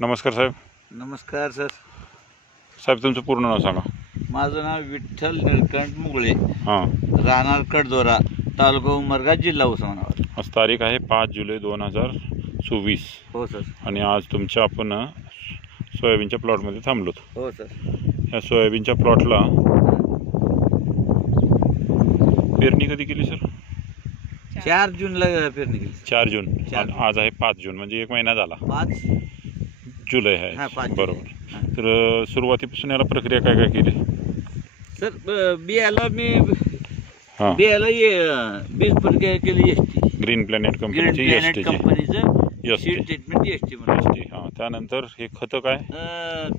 नमस्कार साहेब. नमस्कार सर. साहेब तुमचं पूर्ण नाव सांगा. माझं नाव विठ्ठल निळकंठ मुगळे, हां. राहणार कडदोरा, तालुका उमरगा, जिल्हा उस्मानाबाद. आज तारीख आहे 5 जुलै 2024. हो सर. आणि आज तुमच्या आपण सोयाबीनच्या प्लॉटमध्ये थांबलोत. हो सर. ह्या सोयाबीनच्या प्लॉटला पेरणी कधी केली सर? 4 जूनला पेरणी केली. 4 जून. चार. आज आहे 5 जून, म्हणजे 1 महिना झाला. 5 जुलै हां, आहे 5 बरोबर. तर सुरुवातीपासून याला प्रक्रिया काय काय केली सर? बियाला मी हां? बियाला बीज प्रक्रिया केली एसटी, ग्रीन प्लॅनेट ग्रीन कंपनीची प्लॅनेट एसटीची कंपनीचं एसटी सीड ट्रीटमेंट एसटी म्हणून. एसटी. हां. त्यानंतर हे खतं काय?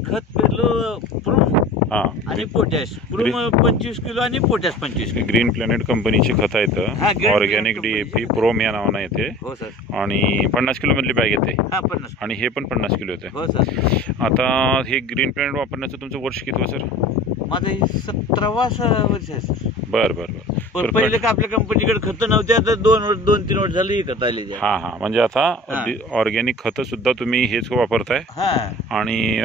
खत पेरलो प्रूम हां. आणि पोटॅश. प्रूम 25 किलो आणि पोटॅश 25 किलो. ग्रीन प्लॅनेट कंपनीची खतं हां, आहेत. ग्रीन ऑर्गॅनिक प्लॅनेट DAP प्रोम या नावानं येते. हो सर. आणि 50 किलो मधली बॅग येते. हां, 50. आणि हे पण 50 किलो येते. हो सर. आता हे ग्रीन प्लॅनेट वापरण्याचं तुमचं वर्ष किती हो सर? माझं हे 17वा वर्ष आहे सर. बरं बरं बरं. पण पहिले का आपल्या कंपनीकडे खतं नव्हते, आता 2-3 वर्ष झाली खत आली. हां हां. म्हणजे आता हां. ऑर्गॅनिक खतं सुद्धा तुम्ही हेच वापरताय. हा, आणि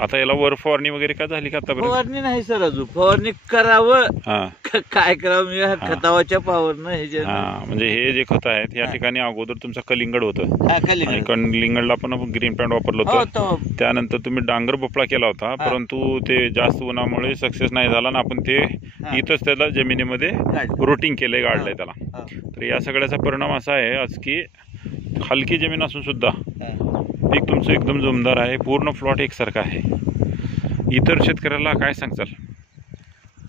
आता याला वर फवारणी वगैरे काय झाली का आतापर्यंत? फवारणी नाही सर अजून. फवारणी करावं हां काय करावं म्हणजे ह्या खतावाच्या पावरनं हे जे हां. म्हणजे हे जे खतं आहेत या ठिकाणी अगोदर तुमचं कलिंगड होतं. खाली आणि कलिंगडला पण आपण ग्रीन प्लॅनेट वापरलं हो होतं. तो. त्यानंतर तुम्ही डांगर भोपळा केला होता, परंतु ते जास्त उन्हामुळे सक्सेस नाही झाला, आणि आपण ते इथंच त्याला जमिनीमध्ये रोटिंग केलंय, गाडलंय त्याला. हा. तर या सगळ्याचा परिणाम असा आहे आज की हलकी जमीन असून सुद्धा पीक तुमचं एकदम जोमदार आहे. पूर्ण प्लॉट एकसारखा आहे. इतर शेतकऱ्याला काय सांगचाल?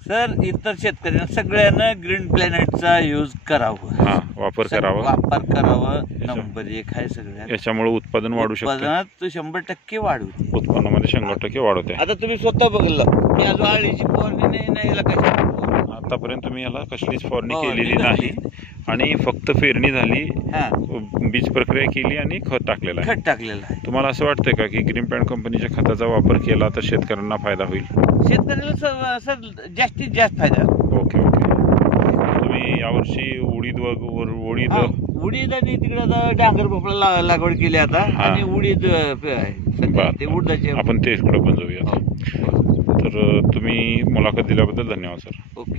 सर, इतर शेतकऱ्यांना सगळ्यांना ग्रीन प्लॅनेटचा यूज करावं. हां, वापर करावा. वापर करावं. नंबर 1 आहे सगळ्यात. याच्यामुळे उत्पादन वाढू शकतं. उत्पादनात 100% वाढ होते. उत्पन्नामध्ये 100% वाढ होते. आता तुम्ही स्वतः बघलं, मी अजून आळीची फवारणी नाही याला कशा. आतापर्यंत तुम्ही याला कसलीच फवारणी फवारणी केलेली नाही, आणि फक्त पेरणी झाली, हा, बीज प्रक्रिया केली आणि खत टाकलेलं आहे. खत टाकलेलं आहे. तुम्हाला असं वाटतंय का की ग्रीन प्लॅनेट कंपनीच्या खताचा वापर केला तर शेतकऱ्यांना फायदा होईल? शेतकऱ्याला सर जास्तीत जास्त फायदा. Okay okay. तुम्ही यावर्षी उडीद उडीद आणि तिकडे आता डांगर भोपळा लागवड केली आता. हा. आणि उडीद आहे सध्या. ते उडदाचे आपण ते इकडे पण जाऊया. तर तुम्ही मुलाखत दिल्याबद्दल धन्यवाद सर. ओके.